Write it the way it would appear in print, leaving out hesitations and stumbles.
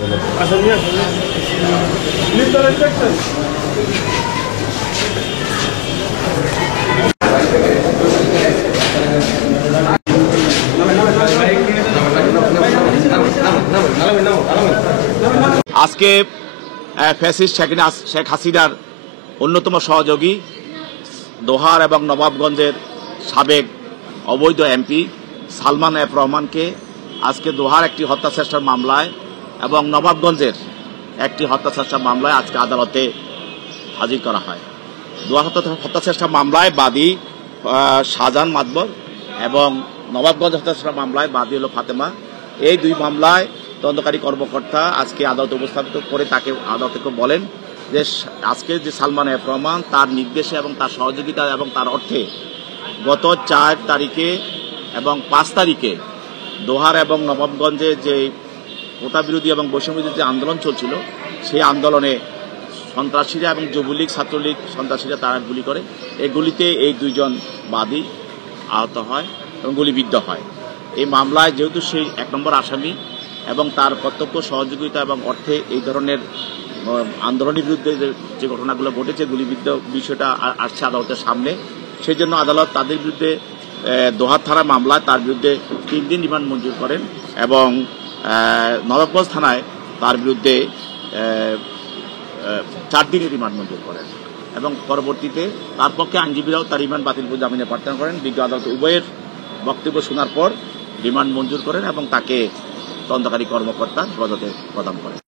আজকে ফ্যাসিস্ট শেখ হাসিনার অন্যতম সহযোগী দোহার এবং নবাবগঞ্জের সাবেক অবৈধ এমপি সালমান এফ রহমানকে আজকে দোহার একটি হত্যাচেষ্টার মামলায় এবং নবাবগঞ্জের একটি হত্যাচেষ্টার মামলায় আজকে আদালতে হাজির করা হয়। দোহার হত্যাচেষ্টা মামলায় বাদী শাহজাহান মাতবর এবং নবাবগঞ্জ হত্যাচেষ্টা মামলায় বাদী হল ফাতেমা। এই দুই মামলায় তদন্তকারী কর্মকর্তা আজকে আদালতে উপস্থাপিত করে তাকে আদালতকে বলেন যে আজকে যে সালমান এফ রহমান তার নির্দেশে এবং তার সহযোগিতা এবং তার অর্থে গত 4 তারিখে এবং 5 তারিখে দোহার এবং নবাবগঞ্জে যে কোটা বিরোধী এবং বৈষম্য বিরোধী যে আন্দোলন চলছিল সেই আন্দোলনে সন্ত্রাসীরা এবং যুবলীগ ছাত্রলীগ সন্ত্রাসীরা তারা গুলি করে। এই গুলিতে এই দুইজন বাদী আহত হয় এবং গুলিবিদ্ধ হয়। এই মামলায় যেহেতু সেই 1 নম্বর আসামি এবং তার প্রত্যক্ষ সহযোগিতা এবং অর্থে এই ধরনের আন্দোলনের বিরুদ্ধে যে ঘটনাগুলো ঘটেছে গুলিবিদ্ধ বিষয়টা আসছে আদালতের সামনে, সেই জন্য আদালত তাদের বিরুদ্ধে দোহার থানা মামলায় তার বিরুদ্ধে 3 দিন রিমান্ড মঞ্জুর করেন এবং নবাবগঞ্জ থানায় তার বিরুদ্ধে 4 দিনের রিমান্ড মঞ্জুর করেন এবং পরবর্তীতে তার পক্ষে আইনজীবীরাও তার রিমান্ড বাতিল করে জামিনে প্রার্থনা করেন। বিজ্ঞ আদালত উভয়ের বক্তব্য শোনার পর রিমান্ড মঞ্জুর করেন এবং তাকে তদন্তকারী কর্মকর্তা হেফাজতে প্রদান করেন।